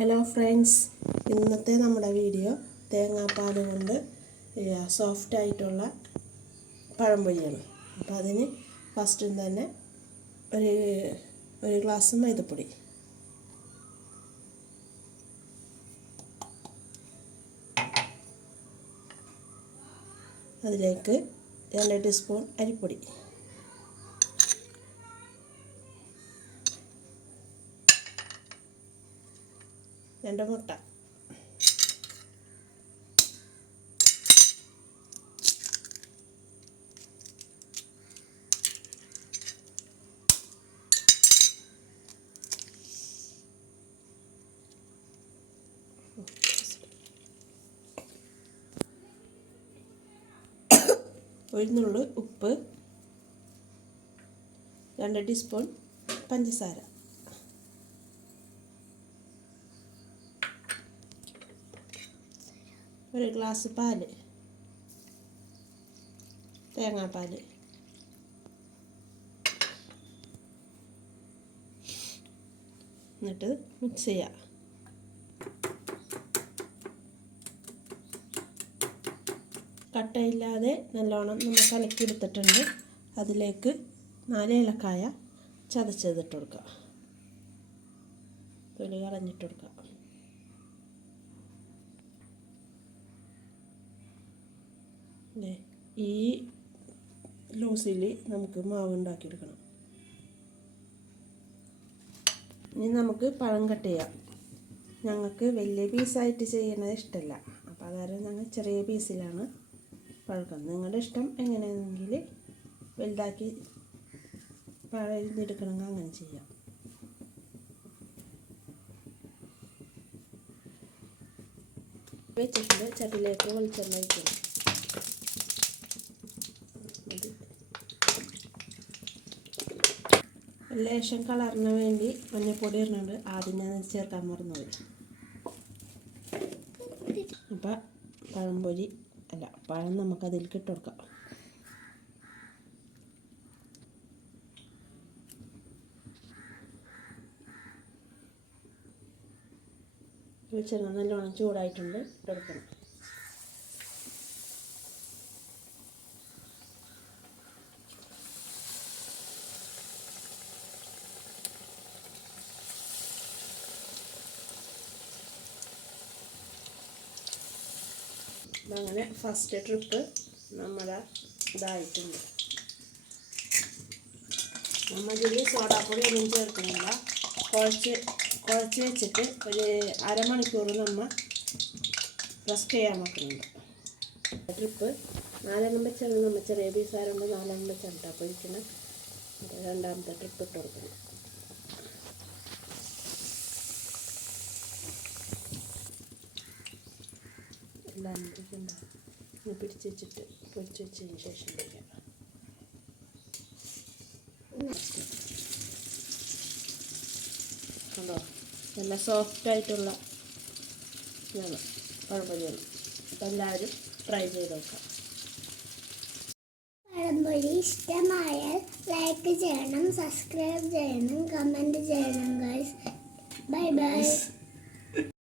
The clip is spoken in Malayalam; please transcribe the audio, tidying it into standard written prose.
ഹലോ ഫ്രണ്ട്സ്, ഇന്നത്തെ നമ്മുടെ വീഡിയോ തേങ്ങാപ്പാൽ കൊണ്ട് സോഫ്റ്റ് ആയിട്ടുള്ള പഴംപൊരിയാണ്. അപ്പോൾ അതിന് ഫസ്റ്റും തന്നെ ഒരു ഗ്ലാസ് മൈദപ്പൊടി, അതിലേക്ക് 2 ടീസ്പൂൺ അരിപ്പൊടി, 2 മുട്ട, ഒരു നുള്ളു ഉപ്പ്, 2 ടീസ്പൂൺ പഞ്ചസാര, ഒരു ഗ്ലാസ് പാല്, തേങ്ങാപ്പാൽ, എന്നിട്ട് മിക്സ് ചെയ്യുക. കട്ടയില്ലാതെ നല്ലോണം നമ്മൾ കലക്കിയെടുത്തിട്ടുണ്ട്. അതിലേക്ക് 4 ഏലക്കായ ചതച്ചതിട്ട് കൊടുക്കുക, തൊലി കളഞ്ഞിട്ട് കൊടുക്കുക. ഈ ലൂസിൽ നമുക്ക് മാവ് ഉണ്ടാക്കിയെടുക്കണം. ഇനി നമുക്ക് പഴം കട്ട് ചെയ്യാം. ഞങ്ങൾക്ക് വലിയ പീസായിട്ട് ചെയ്യുന്നത് ഇഷ്ടമല്ല, അപ്പോൾ അതായത് ഞങ്ങൾ ചെറിയ പീസിലാണ് പഴം. നിങ്ങളുടെ ഇഷ്ടം എങ്ങനെയാണെങ്കിൽ വലുതാക്കി പഴഞ്ഞെടുക്കണമെങ്കിൽ അങ്ങനെ ചെയ്യാം. വെച്ചിട്ട് ചട്ടിയിലേക്ക് വെളിച്ചെണ്ണ ഒഴിക്കണം. ലേശം കളറിന് വേണ്ടി മഞ്ഞൾപ്പൊടി ഇടുന്നുണ്ട്. ആദ്യം ഞാൻ ചേർക്കാൻ മറന്നുപോയി. അപ്പം പഴം നമുക്കതിലേക്ക് ഇട്ട് കൊടുക്കാം. വെളിച്ചെണ്ണ നല്ലോണം ചൂടായിട്ടുണ്ട്, ഇട്ടെടുക്കണം. അങ്ങനെ ഫസ്റ്റ് ട്രിപ്പ് നമ്മുടെ ഇതായിട്ടുണ്ട്. നമ്മളിതിൽ സോഡാപ്പൊടി ഒന്നും ചേർക്കുന്നില്ല. കുഴച്ച് വെച്ചിട്ട് ഒരു അരമണിക്കൂർ നമ്മൾ റെസ്റ്റ് ചെയ്യാൻ വെക്കുന്നുണ്ട്. ട്രിപ്പ് 4 വെച്ചാണ് നമ്മൾ ചെറിയ പീസാറുണ്ട്. 4 വെച്ചാണ് അപ്പോൾ ഇരിക്കണം. രണ്ടാമത്തെ ട്രിപ്പ് ഇട്ട് കൊടുക്കണം. എല്ലാം പിടിച്ച് വെച്ചിട്ട് പൊരിച്ച് വെച്ചതിന് ശേഷം വയ്ക്കാം. കണ്ടോ, നല്ല സോഫ്റ്റായിട്ടുള്ള ഇതാണ് പഴംപൊരിയാണ്. അപ്പം എല്ലാവരും ട്രൈ ചെയ്ത് നോക്കാം. പഴംപൊരി ഇഷ്ടമായാൽ ലൈക്ക് ചെയ്യണം, സബ്സ്ക്രൈബ് ചെയ്യണം, കമൻറ്റ് ചെയ്യണം ഗൈസ്. Bye bye.